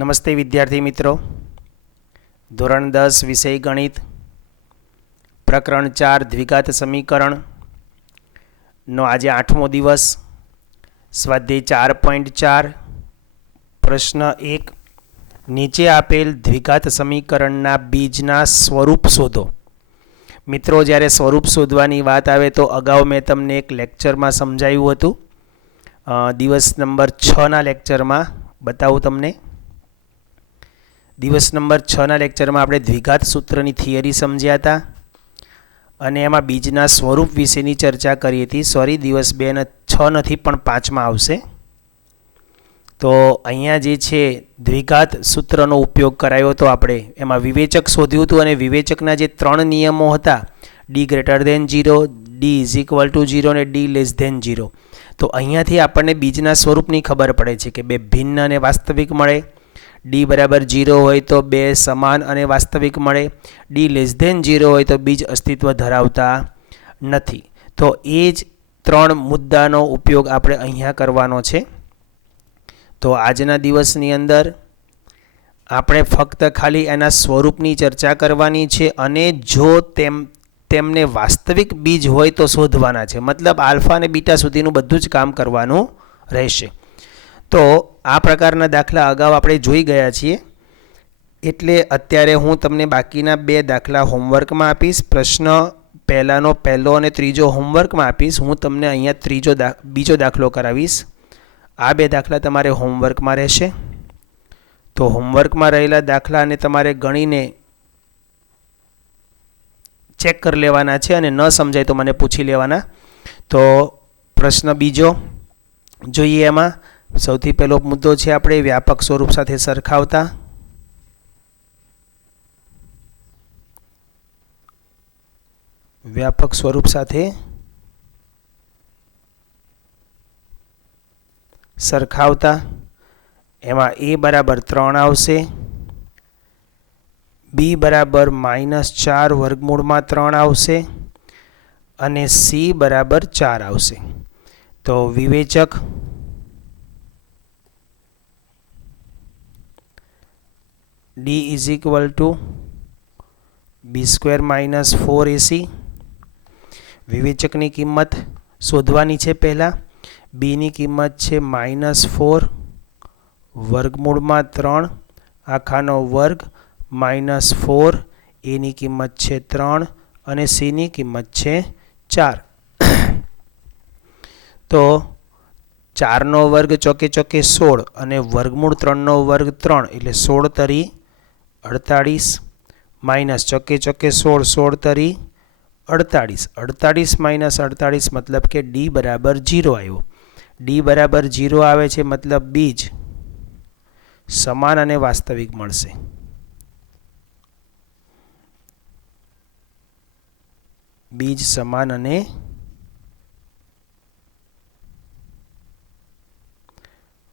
નમસ્તે વિદ્યાર્થી મિત્રો, ધોરણ 10 વિષય ગણિત પ્રકરણ 4 દ્વિઘાત સમીકરણનો આજે 8મો દિવસ. સ્વાધ્યાય 4.4 પ્રશ્ન 1. નીચે આપેલ દ્વિઘાત સમીકરણના બીજના સ્વરૂપ શોધો. મિત્રો, જ્યારે સ્વરૂપ શોધવાની વાત આવે તો અગાઉ મેં તમને એક લેક્ચરમાં સમજાવ્યું હતું. દિવસ નંબર 6ના લેક્ચરમાં બતાવું તમને. દિવસ નંબર 6ના લેક્ચરમાં આપણે દ્વિઘાત સૂત્રની થિયરી સમજ્યા હતા અને એમાં બીજના સ્વરૂપ વિશેની ચર્ચા કરી હતી. સોરી, દિવસ 6 નથી પણ 5માં આવશે. તો અહીંયા જે છે દ્વિઘાત સૂત્રનો ઉપયોગ કરાયો હતો આપણે. એમાં વિવેચક શોધ્યું હતું અને વિવેચકના જે 3 નિયમો હતા, D greater than 0, D is equal to 0 અને ડી લેસ ધેન 0. તો અહીંયાથી આપણને બીજના સ્વરૂપની ખબર પડે છે કે બે ભિન્ન અને વાસ્તવિક મળે. ડી બરાબર 0 હોય તો બે સમાન અને વાસ્તવિક મળે. ડી લેસ ધેન 0 હોય તો બીજ અસ્તિત્વ ધરાવતા નથી. તો એ જ 3 મુદ્દાનો ઉપયોગ આપણે અહીંયા કરવાનો છે. તો આજના દિવસની અંદર આપણે ફક્ત ખાલી એના સ્વરૂપની ચર્ચા કરવાની છે અને જો તેમને વાસ્તવિક બીજ હોય તો શોધવાના છે. મતલબ આલ્ફા અને બીટા સુધીનું બધું જ કામ કરવાનું રહેશે. તો આ પ્રકારના દાખલા અગાઉ આપણે જોઈ ગયા છીએ, એટલે અત્યારે હું તમને બાકીના 2 દાખલા હોમવર્કમાં આપીશ. પ્રશ્ન પહેલાંનો પહેલો અને ત્રીજો હોમવર્કમાં આપીશ. હું તમને અહીંયા બીજો દાખલો કરાવીશ. આ 2 દાખલા તમારે હોમવર્કમાં રહેશે. તો હોમવર્કમાં રહેલા દાખલાને તમારે ગણીને ચેક કરી લેવાના છે અને ન સમજાય તો મને પૂછી લેવાના. તો પ્રશ્ન બીજો જોઈએ. એમાં સૌથી પહેલો મુદ્દો છે આપણે વ્યાપક સ્વરૂપ સાથે સરખાવતા. વ્યાપક સ્વરૂપ સાથે સરખાવતા. એમાં a બરાબર 3 આવશે, b બરાબર -4 વર્ગમૂળમાં 3 આવશે અને c બરાબર 4 આવશે. તો વિવેચક d is equal two b² - 4ac. વિવેચકની કિંમત શોધવાની છે. પહેલાં બીની કિંમત છે -4 વર્ગમૂળમાં 3 આખાનો વર્ગ -4, એની કિંમત છે 3 અને સીની કિંમત છે 4. તો 4નો વર્ગ ચોકે 16 અને વર્ગમૂળ 3નો વર્ગ 3 એટલે 16 તરી 48 માઇનસ ચોકે 16 16 તરી 48. 48 - 48 મતલબ કે ડી બરાબર 0 આવ્યો. ડી બરાબર 0 આવે છે મતલબ બીજ સમાન અને વાસ્તવિક મળશે. બીજ સમાન અને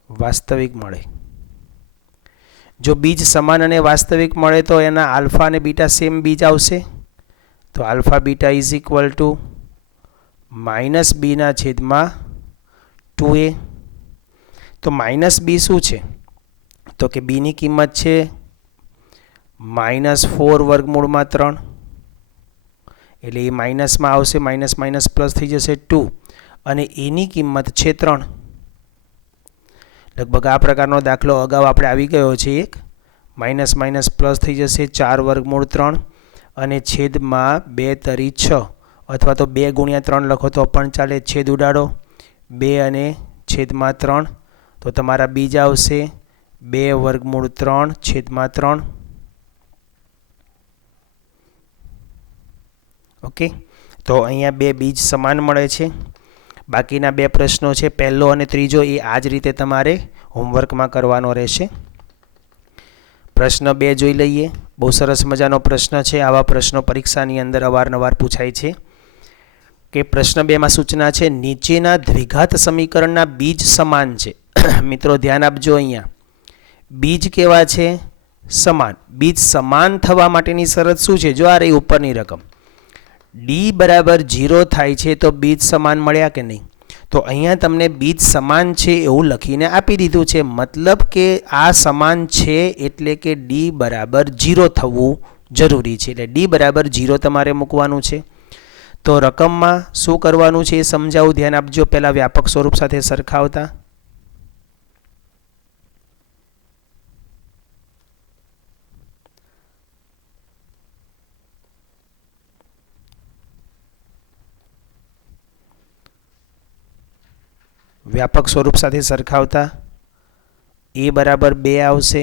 વાસ્તવિક મળે. જો બીજ સમાન અને વાસ્તવિક મળે તો એના આલ્ફા અને બીટા સેમ બીજ આવશે. તો alpha beta is equal two -b/2a. તો -b શું છે? તો કે બીની કિંમત છે -4 વર્ગમૂળમાં 3 એટલે એ માઇનસમાં આવશે, માઇનસ પ્લસ થઈ જશે 2 અને એની કિંમત છે 3. લગભગ આ પ્રકારનો દાખલો અગાઉ આપણે આવી ગયો છે. એક માઇનસ પ્લસ થઈ જશે 4 વર્ગમૂળ 3 અને છેદમાં 2 તરી 6 અથવા તો 2 × 3 લખો તો પણ ચાલે. છેદ ઉડાડો 2 અને છેદમાં 3 તો તમારા બીજ આવશે 2 વર્ગમૂળ 3 છેદમાં 3. ઓકે, તો અહીંયા 2 બીજ સમાન મળે છે. બાકીના 2 પ્રશ્નો છે, પહેલો અને ત્રીજો, એ આ જ રીતે તમારે હોમવર્કમાં કરવાનો રહેશે. પ્રશ્ન 2 જોઈ લઈએ. બહુ સરસ મજાનો પ્રશ્ન છે. આવા પ્રશ્નો પરીક્ષાની અંદર અવારનવાર પૂછાય છે. કે પ્રશ્ન 2માં સૂચના છે, નીચેના દ્વિઘાત સમીકરણના બીજ સમાન છે. મિત્રો ધ્યાન આપજો. અહીંયા બીજ કેવા છે? સમાન. બીજ સમાન થવા માટેની શરત શું છે? જો આ રહી ઉપરની રકમ ડી બરાબર 0 થાય છે તો બીજ સમાન મળ્યા કે નહીં? તો તો અહીંયા તમને બીજ સમાન છે એવું લખીને આપી દીધું છે, મતલબ કે આ સમાન છે એટલે કે ડી બરાબર 0 થવું જરૂરી છે. એટલે ડી બરાબર 0 તમારે મૂકવાનું છે. તો રકમમાં શું કરવાનું છે એ સમજાવું, ધ્યાન આપજો. પહેલાં વ્યાપક સ્વરૂપ સાથે સરખાવતા વ્યાપક સ્વરૂપ સાથે સરખાવતા a બરાબર 2 આવશે,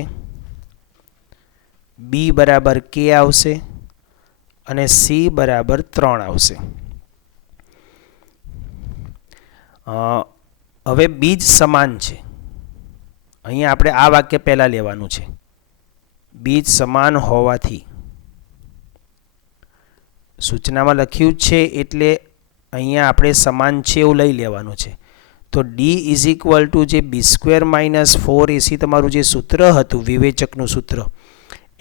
b બરાબર k આવશે અને c બરાબર 3 આવશે. હવે બીજ સમાન છે. અહીંયા આપણે આ વાક્ય પહેલાં લેવાનું છે. બીજ સમાન હોવાથી સૂચનામાં લખ્યું છે એટલે અહીંયા આપણે સમાન છે એવું લઈ લેવાનું છે. તો ડી ઇઝ ઇક્વલ ટુ જે b² - 4ac તમારું જે સૂત્ર હતું વિવેચકનું સૂત્ર,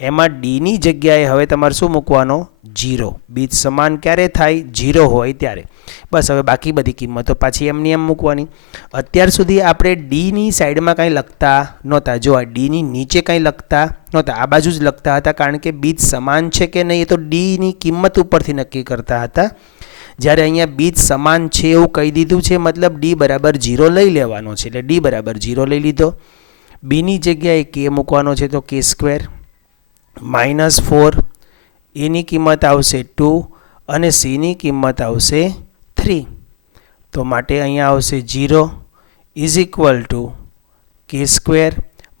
એમાં ડીની જગ્યાએ હવે તમારે શું મૂકવાનો? 0. બીજ સમાન ક્યારે થાય? 0 હોય ત્યારે. બસ હવે બાકી બધી કિંમતો પાછી એમની એમ મૂકવાની. અત્યાર સુધી આપણે ડીની સાઈડમાં કાંઈ લખતા નહોતા. જો આ ડીની નીચે કાંઈ લખતા નહોતા, આ બાજુ જ લખતા હતા, કારણ કે બીજ સમાન છે કે નહીં એ તો ડીની કિંમત ઉપરથી નક્કી કરતા હતા. જ્યારે અહીંયા બીજ સમાન છે એવું કહી દીધું છે, મતલબ ડી બરાબર 0 લઈ લેવાનો છે. એટલે ડી બરાબર 0 લઈ લીધો. બીની જગ્યાએ કે મૂકવાનો છે, તો k² -4, એની કિંમત આવશે 2 અને સીની કિંમત આવશે 3. તો માટે અહીંયા આવશે 0 ઇઝ ઇક્વલ ટુ k²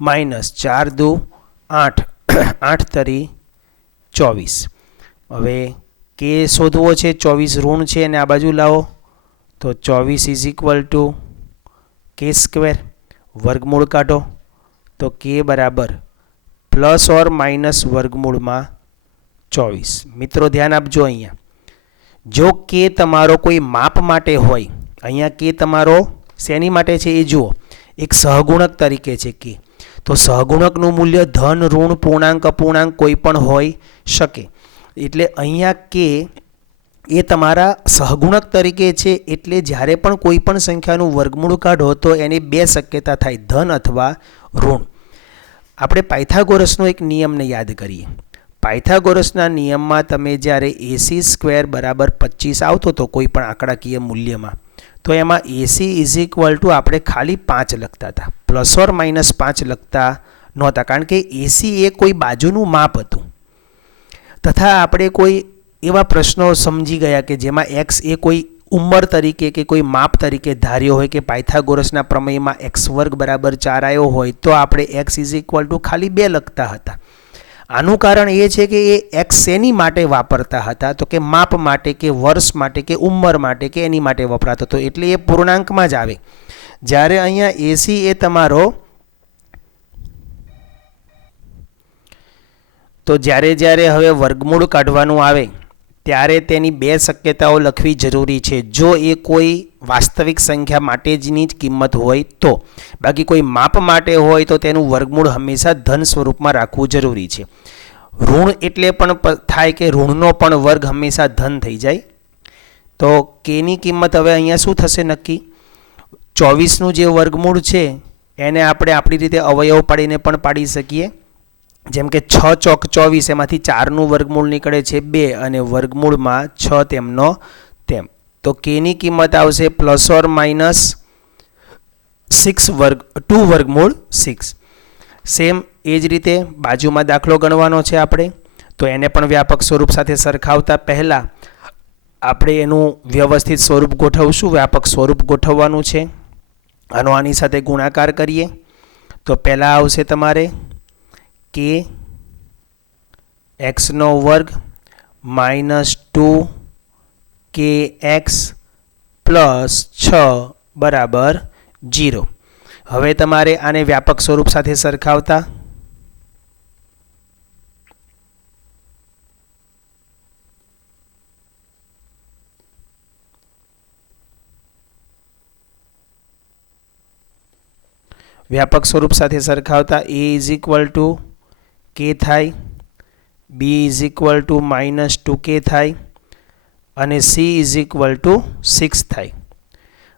-4 × 2 8, 8 તરી 24. હવે કે શોધવો છે, 24 ઋણ છે અને આ બાજુ લાવો, તો 24 ઇઝ ઇક્વલ ટુ k², વર્ગમૂળ કાઢો તો k બરાબર ± વર્ગમૂળમાં 24. મિત્રો ધ્યાન આપજો, અહીંયા જો કે તમારો કોઈ માપ માટે હોય, અહીંયા કે તમારો શેની માટે છે એ જુઓ, એક સહગુણક તરીકે છે કે, તો સહગુણકનું મૂલ્ય ધન, ઋણ, પૂર્ણાંક, અપૂર્ણાંક કોઈ પણ હોઈ શકે. એટલે અહીંયા કે એ તમારા સહગુણક તરીકે છે. એટલે જ્યારે પણ કોઈ પણ સંખ્યાનું વર્ગમૂળ કાઢો તો એની બે શક્યતા થાય, ધન અથવા ઋણ. આપણે પાયથાગોરસનો એક નિયમને યાદ કરીએ. પાયથાગોરસના નિયમમાં તમે જ્યારે AC² બરાબર 25 આવતો હતો કોઈ પણ આંકડાકીય મૂલ્યમાં, તો એમાં AC ઇઝ ઇક્વલ ટુ આપણે ખાલી 5 લખતા હતા, ±5 લખતા નહોતા, કારણ કે AC એ કોઈ બાજુનું માપ હતું. તથા આપણે કોઈ એવા પ્રશ્નો સમજી ગયા કે જેમાં x એ કોઈ ઉંમર તરીકે કે કોઈ માપ તરીકે ધાર્યો હોય, કે પાયથાગોરસના પ્રમેયમાં x² બરાબર 4 આવ્યો હોય તો આપણે x ઇઝ ઇક્વલ ટુ ખાલી 2 લખતા હતા. આનું કારણ એ છે કે એ x શેની માટે વાપરતા હતા? તો કે માપ માટે, કે વર્ષ માટે, કે ઉંમર માટે, કે એની માટે વપરાતો હતો. એટલે એ પૂર્ણાંકમાં જ આવે. જ્યારે અહીંયા AC એ તમારો, તો જ્યારે હવે વર્ગમૂળ કાઢવાનું આવે ત્યારે તેની બે શક્યતાઓ લખવી જરૂરી છે. જો એ કોઈ વાસ્તવિક સંખ્યા માટે જની જ કિંમત હોય તો, બાકી કોઈ માપ માટે હોય તો તેનું વર્ગમૂળ હંમેશા ધન સ્વરૂપમાં રાખવું જરૂરી છે. ઋણ એટલે પણ થાય કે ઋણનો પણ વર્ગ હંમેશા ધન થઈ જાય. તો કેની કિંમત હવે અહીંયા શું થશે નક્કી? 24નું જે વર્ગમૂળ છે એને આપણે આપણી રીતે અવયવ પાડીને પણ પાડી શકીએ. જેમ કે 6 ચોક 24, એમાંથી 4નું વર્ગમૂળ નીકળે છે 2 અને વર્ગમૂળમાં 6 તેમનો તેમ. તો કેની કિંમત આવશે ±2 વર્ગમૂળ 6. સેમ એ જ રીતે બાજુમાં દાખલો ગણવાનો છે આપણે, તો એને પણ વ્યાપક સ્વરૂપ સાથે સરખાવતા પહેલાં આપણે એનું વ્યવસ્થિત સ્વરૂપ ગોઠવશું. વ્યાપક સ્વરૂપ ગોઠવવાનું છે. આનો આની સાથે ગુણાકાર કરીએ તો પહેલાં આવશે તમારે k x² - 2kx + 6 બરાબર 0. હવે તમારે આને વ્યાપક સ્વરૂપ સાથે સરખાવતા a is equal two k થાય, b is equal two -2k થાય અને c ઇઝ ઇક્વલ ટુ 6 થાય.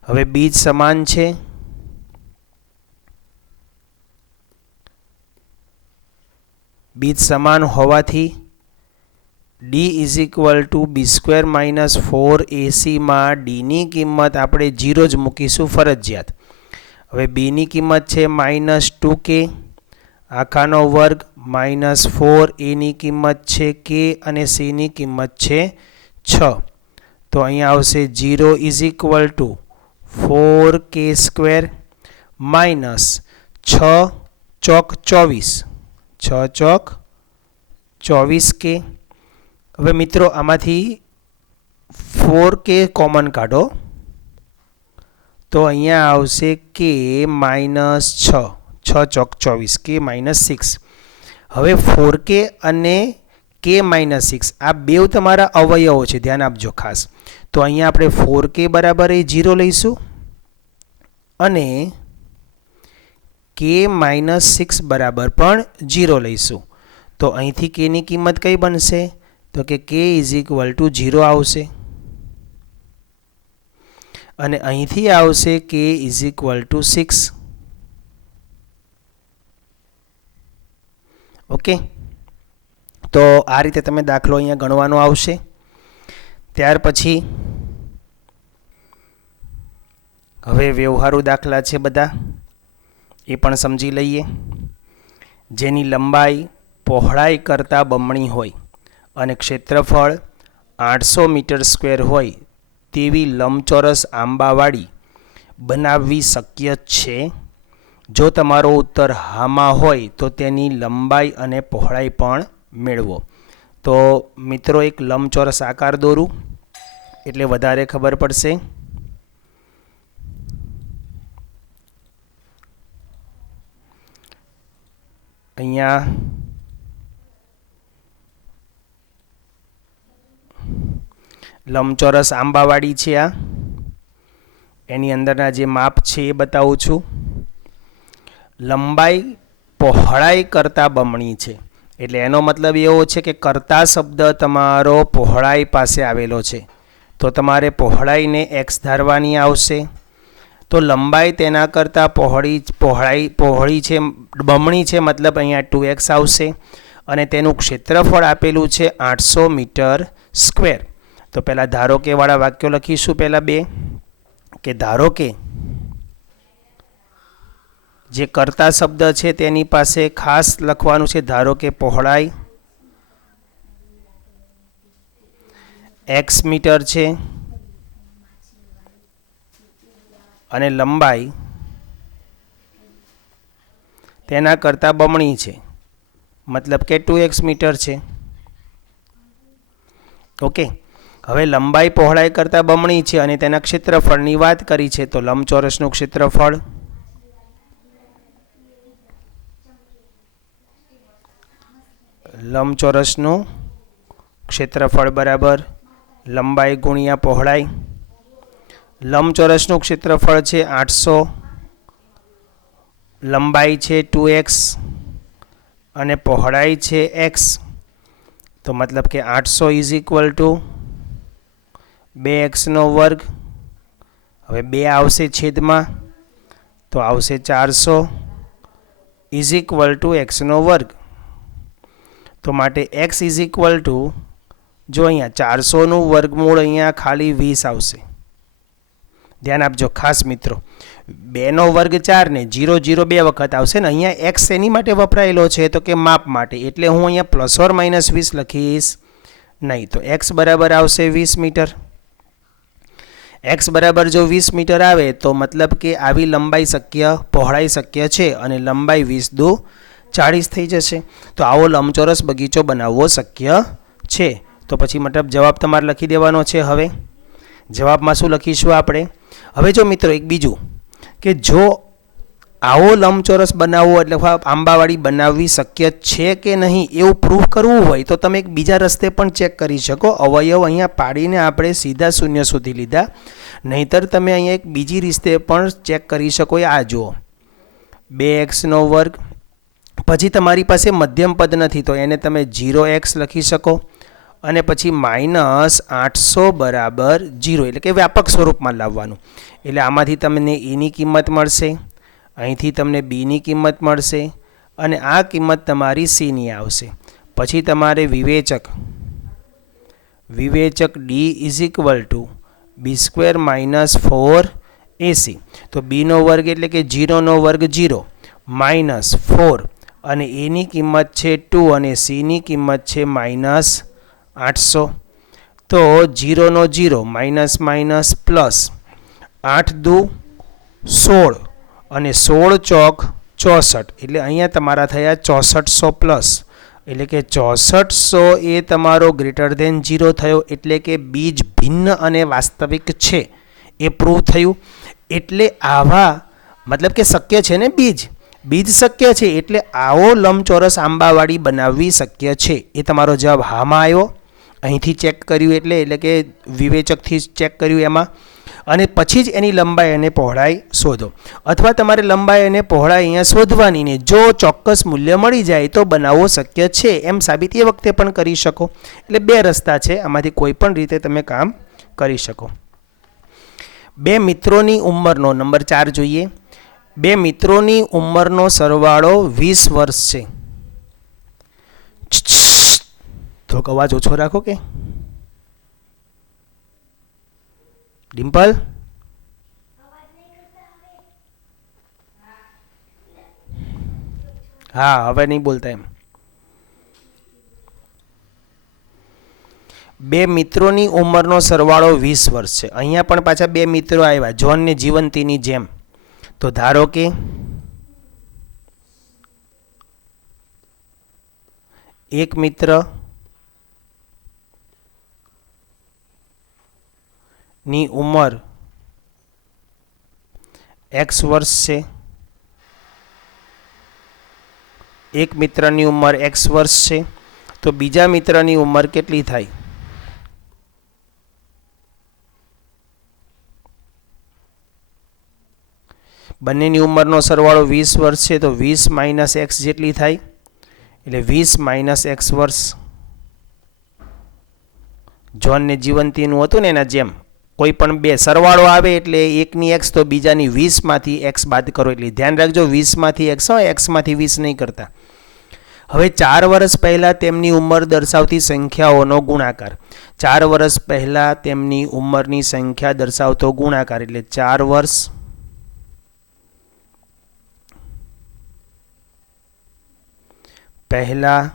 હવે બીજ સમાન છે, બીજ સમાન હોવાથી d = b² - 4ac માં dની કિંમત આપણે 0 જ મૂકીશું ફરજિયાત. હવે bની કિંમત છે -2k આખાનો વર્ગ -4, a ની કિંમત છે k અને cની કિંમત છે 6. તો અહીંયા આવશે 0 = 4k² - 6 ચોક 24, 6 ચોક 24k. હવે મિત્રો આમાંથી 4k કોમન કાઢો તો અહીંયા આવશે k -6, 6 ચોક 24, k -6. હવે 4k અને k -6 આ બે તમારા અવયવો છે, ધ્યાન આપજો ખાસ. તો અહીંયા આપણે 4k બરાબર એ 0 લઈશું અને k -6 બરાબર પણ 0 લઈશું. તો અહીંથી k ની કિંમત કઈ બનશે? તો કે k = 0 આવશે અને અહીંથી આવશે k = 6. ઓકે, તો આ રીતે તમે દાખલો અહીંયા ગણવાનો આવશે. ત્યાર પછી હવે વ્યવહારુ દાખલા છે બધા, એ પણ સમજી લઈએ. જેની લંબાઈ પહોળાઈ કરતાં બમણી હોય અને ક્ષેત્રફળ 800 મીટર² હોય તેવી લંબચોરસ આંબાવાડી બનાવવી શક્ય છે? જો તમારો ઉત્તર હામાં હોય તો તેની લંબાઈ અને પહોળાઈ પણ મેળવો. તો મિત્રો એક લંબચોરસ આકાર દોરું એટલે વધારે ખબર પડશે. અહીંયા લંબચોરસ આંબાવાડી છે, આ એની અંદરના જે માપ છે એ બતાવું છું. લંબાઈ પહોળાઈ કરતાં બમણી છે એટલે એનો મતલબ એવો છે કે કરતા શબ્દ તમારો પહોળાઈ પાસે આવેલો છે તો તમારે પહોળાઈને x ધારવાની આવશે. તો લંબાઈ તેના કરતાં પહોળી છે, બમણી છે, મતલબ અહીંયા 2x આવશે અને તેનું ક્ષેત્રફળ આપેલું છે 800 મીટર². તો પહેલાં ધારો કે વાળા વાક્યો લખીશું. પહેલાં બે કે ધારો કે જે કરતા શબ્દ છે તેની પાસે ખાસ લખવાનું છે. ધારો કે પહોળાઈ x મીટર છે અને લંબાઈ તેના કરતાં બમણી છે, મતલબ કે 2x મીટર છે. ઓકે, હવે લંબાઈ પહોળાઈ કરતાં બમણી છે અને તેના ક્ષેત્રફળની વાત કરી છે. તો લંબચોરસનું ક્ષેત્રફળ બરાબર લંબાઈ ગુણ્યા પહોળાઈ. લંબચોરસનું ક્ષેત્રફળ છે 800, લંબાઈ છે 2x અને પહોળાઈ છે x. તો મતલબ કે 800 = 2x². હવે 2 આવશે છેદમાં તો આવશે 400 = x². તો માટે x જો અહીંયા 400નું વર્ગમૂળ અહીંયા ખાલી 20 આવશે. ધ્યાન આપજો ખાસ મિત્રો, 2નો વર્ગ 4 ને 0 0 2 વખત આવશે ને. અહીંયા x એની માટે વપરાયેલો છે તો કે માપ માટે, એટલે હું અહીંયા ±20 લખીશ નહીં. તો x બરાબર આવશે 20 મીટર. x બરાબર જો 20 મીટર આવે તો મતલબ કે આવી લંબાઈ શક્ય, પહોળાઈ શક્ય છે અને લંબાઈ 20 દુ 40 થઈ જશે. તો આવો લંબચોરસ બગીચો બનાવવો શક્ય છે. તો પછી મતલબ જવાબ તમારે લખી દેવાનો છે. હવે જવાબમાં શું લખીશું આપણે? હવે જો મિત્રો એક બીજું કે જો આવો લંબચોરસ બનાવવો એટલે આંબાવાડી બનાવવી શક્ય છે કે નહીં એવું પ્રૂફ કરવું હોય તો તમે એક બીજા રસ્તે પણ ચેક કરી શકો. અવયવ અહીંયા પાડીને આપણે સીધા શૂન્ય સુધી લીધા, નહીંતર તમે અહીંયા એક બીજી રીતે પણ ચેક કરી શકો. આ જુઓ 2x², પછી તમારી પાસે મધ્યમ પદ નથી તો એને તમે 0x લખી શકો અને પછી -800 = 0, એટલે કે વ્યાપક સ્વરૂપમાં લાવવાનું. એટલે આમાંથી તમને એની કિંમત મળશે, અહીંથી તમને બીની કિંમત મળશે અને આ કિંમત તમારી સીની આવશે. પછી તમારે વિવેચક D is equal to B square minus 4ac. તો બીનો વર્ગ એટલે કે 0નો વર્ગ 0 માઇનસ 4 અને એની કિંમત છે 2 અને સીની કિંમત છે -800. તો 0નો 0 માઇનસ માઇનસ પ્લસ 8 દુ 16 અને 16 ચોક 64 એટલે અહીંયા તમારા થયા 6400 પ્લસ એટલે કે 6400 એ તમારો ગ્રેટર ધેન 0 થયો એટલે કે બીજ ભિન્ન અને વાસ્તવિક છે એ પ્રૂવ થયું. એટલે આવા મતલબ કે શક્ય છે ને બીજ શક્ય છે એટલે આવો લંબચોરસ આંબાવાડી બનાવવી શક્ય છે. એ તમારો જવાબ હામાં આવ્યો. અહીંથી ચેક કર્યું એટલે કે વિવેચકથી ચેક કર્યું એમાં અને પછી જ એની લંબાઈ અને પહોળાઈ શોધો. અથવા તમારે લંબાઈ અને પહોળાઈ અહીંયા શોધવાની ને જો ચોક્કસ મૂલ્ય મળી જાય તો બનાવવો શક્ય છે એમ સાબિત એ વખતે પણ કરી શકો. એટલે બે રસ્તા છે, આમાંથી કોઈ પણ રીતે તમે કામ કરી શકો. બે મિત્રોની ઉંમરનો નંબર 4 જોઈએ. બે મિત્રોની ઉંમરનો સરવાળો 20 વર્ષ છે. થોડોક અવાજ ઓછો રાખો કે ડિમ્પલ. હા હવે નહીં બોલતા એમ. બે મિત્રોની ઉંમરનો સરવાળો 20 વર્ષ છે. અહીંયા પણ પાછા બે મિત્રો આવ્યા જ્હોન ને જીવંતીની જેમ. તો ધારો કે એક મિત્ર ની ઉંમર x વર્ષ છે, એક મિત્રની ઉંમર x વર્ષ છે. તો બીજા મિત્રની ઉંમર કેટલી થાય? બંનેની ઉંમરનો સરવાળો 20 વર્ષ છે તો 20 - x જેટલી થાય એટલે 20 - x વર્ષ. જ્હોન ને જીવંતીનું હતું ને એના જેમ કોઈ પણ બે સરવાળો આવે એટલે એકની x તો બીજાની 20માંથી x બાદ કરો. એટલે ધ્યાન રાખજો 20માંથી x હોય, xમાંથી 20 નહીં કરતા. હવે 4 વર્ષ પહેલાં તેમની ઉંમર દર્શાવતી સંખ્યાઓનો ગુણાકાર. 4 વર્ષ પહેલાં તેમની ઉંમરની સંખ્યા દર્શાવતો ગુણાકાર એટલે 4 વર્ષ પહેલાં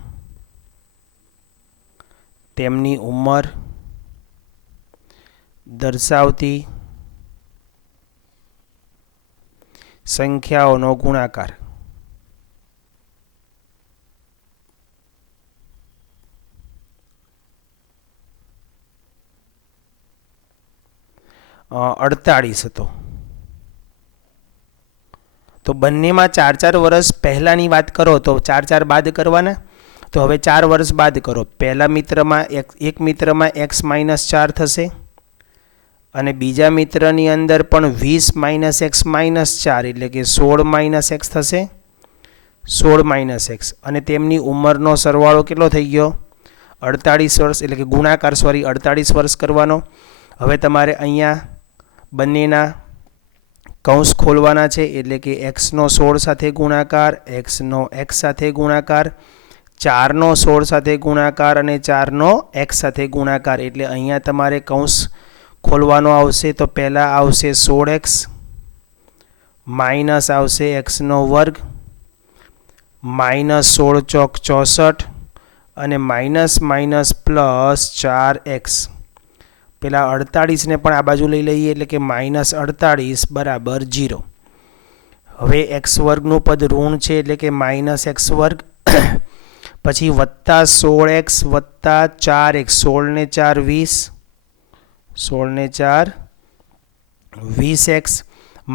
તેમની ઉંમર દર્શાવતી સંખ્યાઓનો ગુણાકાર. અડતાળીસ હતો. તો બંનેમાં 4 વર્ષ પહેલાંની વાત કરો તો 4 બાદ કરવાના. તો હવે 4 વર્ષ બાદ કરો. પહેલા મિત્રમાં એક મિત્રમાં x - 4 થશે અને બીજા મિત્રની અંદર પણ 20 - x - 4 એટલે કે 16 - x થશે. 16 - x અને તેમની ઉંમરનો સરવાળો કેટલો થઈ ગયો? 48 વર્ષ એટલે કે ગુણાકાર 48 વર્ષ કરવાનો. હવે તમારે અહીંયા બંનેના કૌંસ ખોલવાના છે એટલે કે xનો 16 સાથે ગુણાકાર, xનો x સાથે ગુણાકાર, 4નો 16 સાથે ગુણાકાર અને 4નો x સાથે ગુણાકાર. એટલે અહીંયા તમારે કૌંસ ખોલવાનો આવશે. તો પહેલાં આવશે 16x માઇનસ આવશે xનો વર્ગ માઇનસ 16 ચોક 64 અને માઇનસ માઇનસ પ્લસ 4x. પેલા 48ને પણ આ બાજુ લઈ લઈએ એટલે કે -48 બરાબર 0. હવે x વર્ગનું પદ ઋણ છે એટલે કે -x વર્ગ પછી વત્તા 16x વત્તા 4x 16 ને 4 20 16 ને 4 20x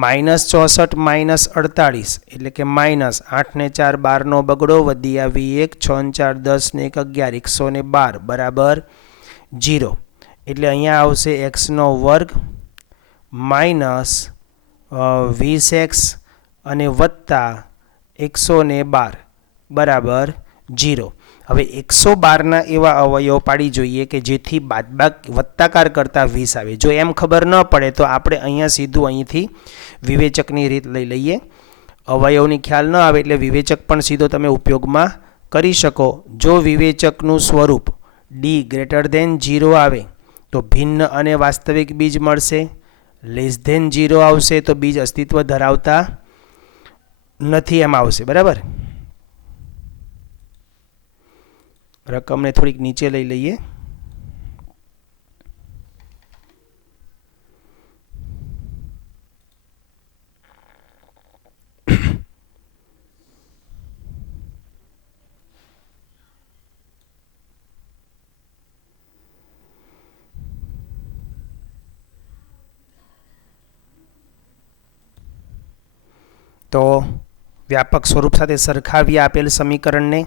-64 - 48 એટલે કે -8 ને 4 12નો બગડો વધી આવી 1 6 ને 4 10 ને 1 11 112 બરાબર 0. એટલે અહીંયા આવશે xનો વર્ગ માઇનસ 20x અને વત્તા 112 બરાબર 0. હવે 112ના એવા અવયવો પાડી જોઈએ કે જેથી બાદબાક વત્તાકાર કરતાં 20 આવે. જો એમ ખબર ન પડે તો આપણે અહીંયા સીધું અહીંથી વિવેચકની રીત લઈ લઈએ. અવયવની ખ્યાલ ન આવે એટલે વિવેચક પણ સીધો તમે ઉપયોગમાં કરી શકો. જો વિવેચકનું સ્વરૂપ ડી ગ્રેટર ધેન 0 આવે તો ભિન્ન અને વાસ્તવિક બીજ મળશે. લેસ ધેન 0 આવશે તો બીજ અસ્તિત્વ ધરાવતા નથી એમ આવશે. બરાબર. રકમને થોડીક નીચે લઈ લઈએ. તો વ્યાપક સ્વરૂપ સાથે સરખાવી આપેલ સમીકરણને.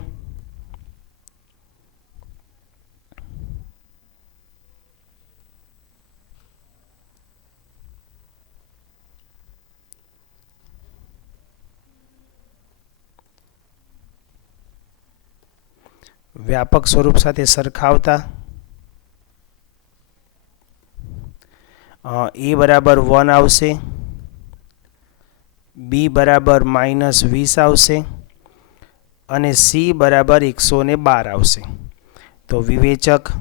વ્યાપક સ્વરૂપ સાથે સરખાવતા a બરાબર 1 આવશે, b બરાબર -20 આવશે અને c બરાબર 112 આવશે. તો વિવેચક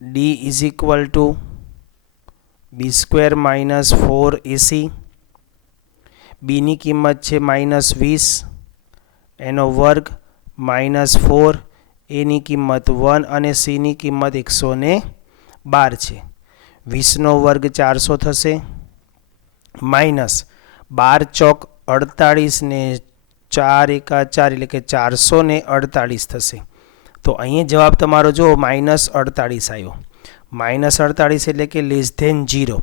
d = b² - 4ac. b ની કિંમત છે -20, એનો વર્ગ -4, a ની કિંમત 1 અને c ની કિંમત 112 છે. 20 નો વર્ગ 400 થશે, -12 ચોક 48 ને 4 એકા 4 એટલે કે 448 થશે. તો અહીં જવાબ તમારો જો -48 આવ્યો. -48 એટલે કે લેસ ધેન 0,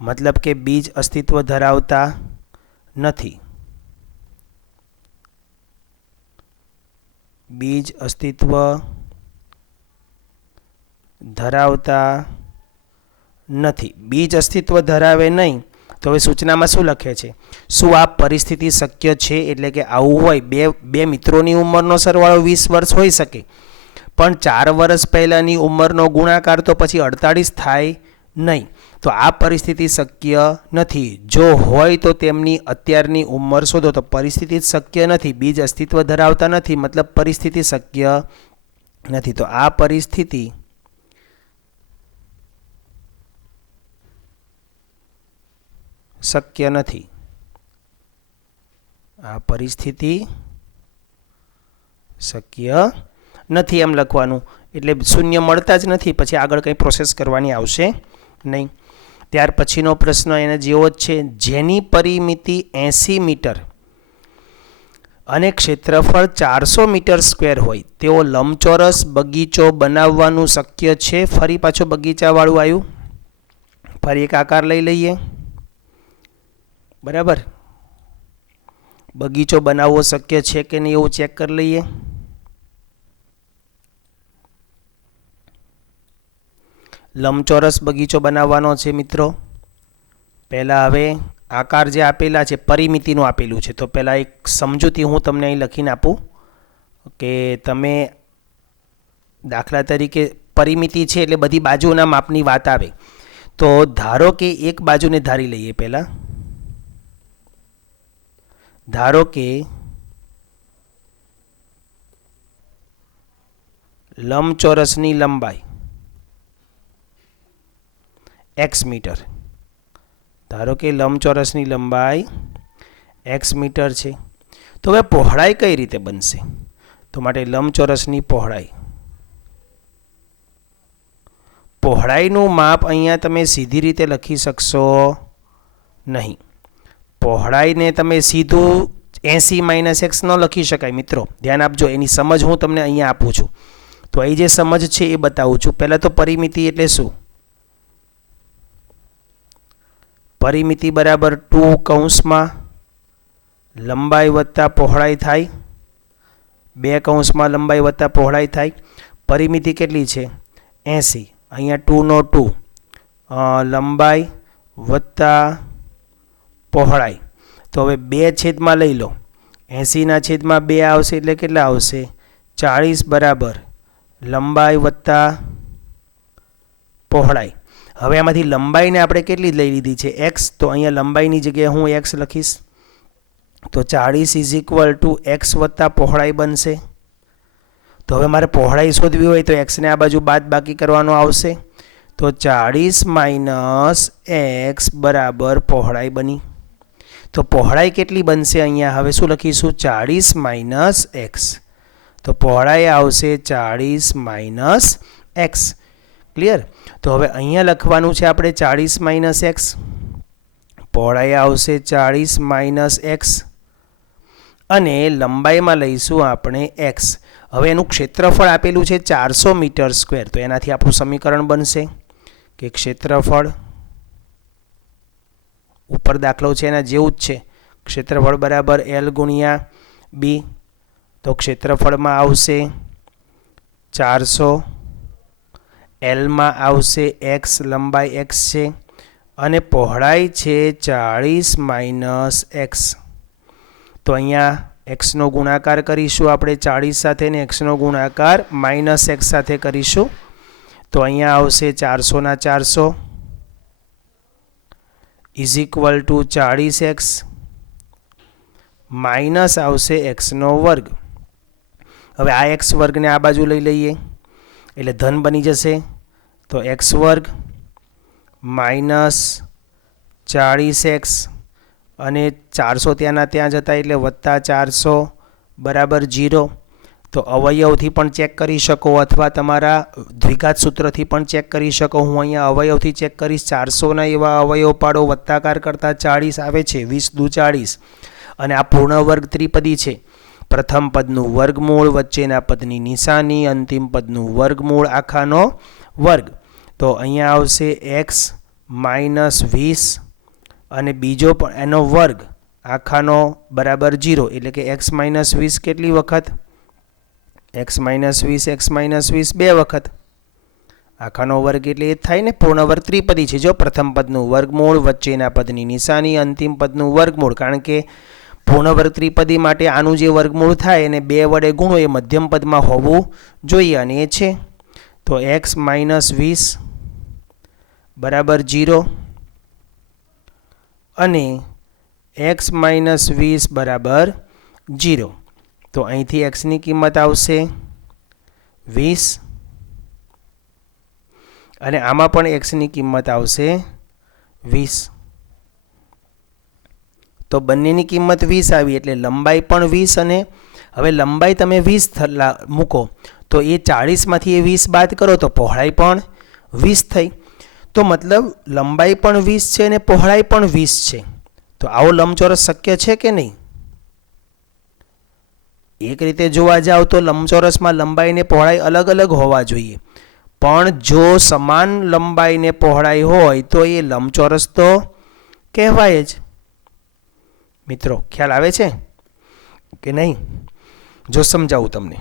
મતલબ કે બીજ અસ્તિત્વ ધરાવતા નથી. બીજ અસ્તિત્વ ધરાવતા નથી. બીજ અસ્તિત્વ ધરાવે નહીં તો હવે સૂચનામાં શું લખે છે? શું આ પરિસ્થિતિ શક્ય છે? એટલે કે આવું હોય, બે મિત્રોની ઉંમરનો સરવાળો 20 વર્ષ હોઈ શકે, પણ 4 વર્ષ પહેલાંની ઉંમરનો ગુણાકાર તો પછી 48 થાય નહીં. તો આ પરિસ્થિતિ શક્ય નથી. જો હોય તો તેમની અત્યારની ઉંમર શોધો. તો પરિસ્થિતિ શક્ય નથી, બીજ અસ્તિત્વ ધરાવતા નથી, મતલબ પરિસ્થિતિ શક્ય નથી. તો આ પરિસ્થિતિ શક્ય નથી. આ પરિસ્થિતિ શક્ય નથી એમ લખવાનું. એટલે શૂન્ય મળતા જ નથી, પછી આગળ કંઈ પ્રોસેસ કરવાની આવશે નહીં. ત્યાર પછીનો પ્રશ્ન એને જેવો જ છે. જેની પરિમિતિ 80 મીટર અને ક્ષેત્રફળ 400 મીટર સ્ક્વેર હોય તેવો લંબચોરસ બગીચો બનાવવાનું શક્ય છે. ફરી પાછો બગીચાવાળું આવ્યું. ફરી એક આકાર લઈ લઈએ. બરાબર. બગીચો બનાવવો શક્ય છે કે નહીં એવું ચેક કરી લઈએ. લંબચોરસ બગીચો બનાવવાનો છે મિત્રો. પહેલાં હવે આકાર જે આપેલા છે પરિમિતિનું આપેલું છે, તો પહેલાં એક સમજૂતી હું તમને અહીં લખીને આપું કે તમે દાખલા તરીકે પરિમિતિ છે એટલે બધી બાજુના માપની વાત આવે. તો ધારો કે એક બાજુને ધારી લઈએ. પહેલાં ધારો કે લંબચોરસની લંબાઈ x મીટર. ધારો કે લંબચોરસની લંબાઈ x મીટર છે. તો હવે પહોળાઈ કઈ રીતે બનશે? તો માટે લંબચોરસની પહોળાઈનું માપ અહીંયા તમે સીધી રીતે લખી શકશો નહીં. પહોળાઈને તમે સીધું 80 - x ન લખી શકાય મિત્રો. ધ્યાન આપજો, એની સમજ હું તમને અહીંયા આપું છું. તો અહીં જે સમજ છે એ બતાવું છું. પહેલાં તો પરિમિતિ એટલે શું? પરિમિતિ બરાબર 2 કૌંસમાં લંબાઈ વત્તા પહોળાઈ થાય, 2 કૌંસમાં લંબાઈ વત્તા પહોળાઈ થાય. પરિમિતિ કેટલી છે? 80. અહીંયા 2 નો 2, લંબાઈ વત્તા પહોળાઈ. તો હવે 2 છેદમાં લઈ લો. 80/2 આવશે એટલે કેટલા આવશે 40 બરાબર લંબાઈ વત્તા પહોળાઈ. હવે આમાંથી લંબાઈને આપણે કેટલી લઈ લીધી છે x, તો અહીંયા લંબાઈની જગ્યાએ હું x લખીશ, તો 40 = x વત્તા પહોળાઈ બનશે. તો હવે મારે પહોળાઈ શોધવી હોય તો x ને આ બાજુ બાદ બાકી કરવાનો આવશે, તો 40 - x બરાબર પહોળાઈ બની. તો પહોળાઈ કેટલી બનશે અહીંયા હવે શું લખીશું 40 - x, તો પહોળાઈ આવશે 40 - x. ક્લિયર? તો હવે અહીંયા લખવાનું છે આપણે 40 - x, પહોળાઈ આવશે 40 - x અને લંબાઈમાં લઈશું આપણે x. હવે એનું ક્ષેત્રફળ આપેલું છે 400 મીટર સ્ક્વેર, તો એનાથી આપણું સમીકરણ બનશે કે ક્ષેત્રફળ ઉપર દાખલો છે એના જેવું જ છે, ક્ષેત્રફળ બરાબર L × B. તો ક્ષેત્રફળમાં આવશે 400, L માં આવશે x, લંબાઈ x છે અને પહોળાઈ છે 40 - x. તો અહીંયા x નો ગુણાકાર કરીશું આપણે 40 સાથે ને x નો ગુણાકાર -x સાથે કરીશું, તો અહીંયા આવશે 400/400 = 40x માઇનસ આવશે x² હવે આ x² ને આ બાજુ લઈ લઈએ એટલે ધન બની જશે, તો x² - 40x અને 400 ત્યાંના ત્યાં જતા એટલે +400 બરાબર 0. તો અવયવથી પણ ચેક કરી શકો અથવા તમારા દ્વિઘાત સૂત્રથી પણ ચેક કરી શકો. હું અહીંયા અવયવથી ચેક કરીશ. 400ના એવા અવયવ પાડો, વત્તાકાર કરતાં 40 આવે છે, 20 દુ 40 અને આ પૂર્ણવર્ગ ત્રિપદી છે. પ્રથમ પદનું વર્ગમૂળ, વચ્ચેના પદની નિશાની, અંતિમ પદનું વર્ગમૂળ આખાનો વર્ગ. તો અહીંયા આવશે x - 20 અને બીજો પણ એનો વર્ગ આખાનો બરાબર 0 એટલે કે x - 20 કેટલી વખત x - 20 બે વખત આખાનો વર્ગ એટલે એ થાય ને પૂર્ણવર્ગ ત્રિપદી છે. જો પ્રથમ પદનું વર્ગમૂળ, વચ્ચેના પદની નિશાની, અંતિમ પદનું વર્ગમૂળ, કારણ કે પૂર્ણવર્ગ ત્રિપદી માટે આનું જે વર્ગમૂળ થાય એને 2 વડે ગુણો એ મધ્યમ પદમાં હોવું જોઈએ અને એ છે. તો x - 20 બરાબર 0 અને x - 20 બરાબર 0. તો અહીંથી x ની કિંમત આવશે 20 અને આમાં પણ x ની કિંમત આવશે 20. તો બંનેની કિંમત 20 આવી એટલે લંબાઈ પણ 20 અને હવે લંબાઈ તમે 20 મૂકો તો એ 40માંથી એ 20 બાદ કરો તો પહોળાઈ પણ 20 થઈ. તો મતલબ લંબાઈ પણ 20 છે અને પહોળાઈ પણ 20 છે. તો આવો લંબચોરસ શક્ય છે કે નહીં? એક રીતે જોવા જાવ તો લંબચોરસમાં લંબાઈ ને પહોળાઈ અલગ અલગ હોવા જોઈએ, પણ જો સમાન લંબાઈ ને પહોળાઈ હોય તો એ લંબચોરસ તો કહેવાય જ. મિત્રો ખ્યાલ આવે છે કે નહીં? જો સમજાવું તમને,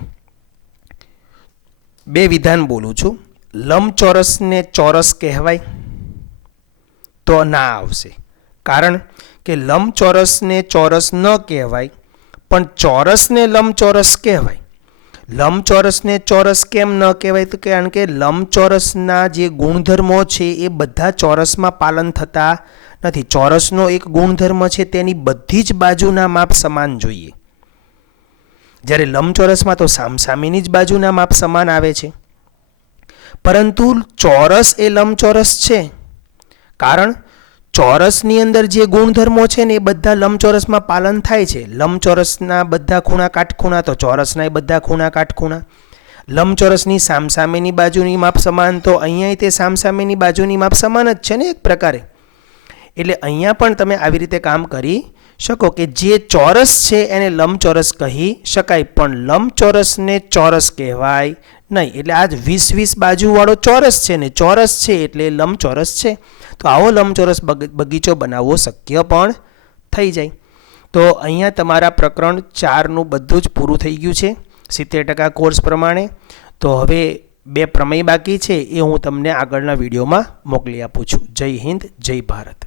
બે વિધાન બોલું છું. લંબચોરસને ચોરસ કહેવાય તો ના આવશે, કારણ કે લંબચોરસને ચોરસ ન કહેવાય પણ ચોરસને લંબચોરસ કહેવાય. લંબચોરસને ચોરસ કેમ ન કહેવાય? તો કારણ કે લંબચોરસના જે ગુણધર્મો છે એ બધા ચોરસમાં પાલન થતા નથી. ચોરસનો એક ગુણધર્મ છે તેની બધી જ બાજુના માપ સમાન જોઈએ, જ્યારે લંબચોરસમાં તો સામસામેની જ બાજુના માપ સમાન આવે છે. પરંતુ ચોરસ એ લંબચોરસ છે કારણ ચોરસની અંદર જે ગુણધર્મો છે ને એ બધા લંબચોરસમાં પાલન થાય છે. લંબચોરસના બધા ખૂણા કાટખૂણા તો ચોરસના એ બધા ખૂણા કાટખૂણા. લંબચોરસની સામસામેની બાજુની માપ સમાન તો અહીંયા તે સામસામેની બાજુની માપ સમાન જ છે ને એક પ્રકારે. એટલે અહીંયા પણ તમે આવી રીતે કામ કરી શકો કે જે ચોરસ છે એને લંબચોરસ કહી શકાય પણ લંબચોરસને ચોરસ કહેવાય નહીં. એટલે આ 20-20 બાજુવાળો ચોરસ છે ને ચોરસ છે એટલે લંબચોરસ છે. તો આવો લંબચોરસ બગીચો બનાવવો શક્ય પણ થઈ જાય. તો અહીંયા તમારા પ્રકરણ 4નું બધું જ પૂરું થઈ ગયું છે 70% કોર્સ પ્રમાણે. તો હવે 2 પ્રમેય બાકી છે એ હું તમને આગળના વિડીયોમાં મોકલી આપું છું. જય હિન્દ, જય ભારત.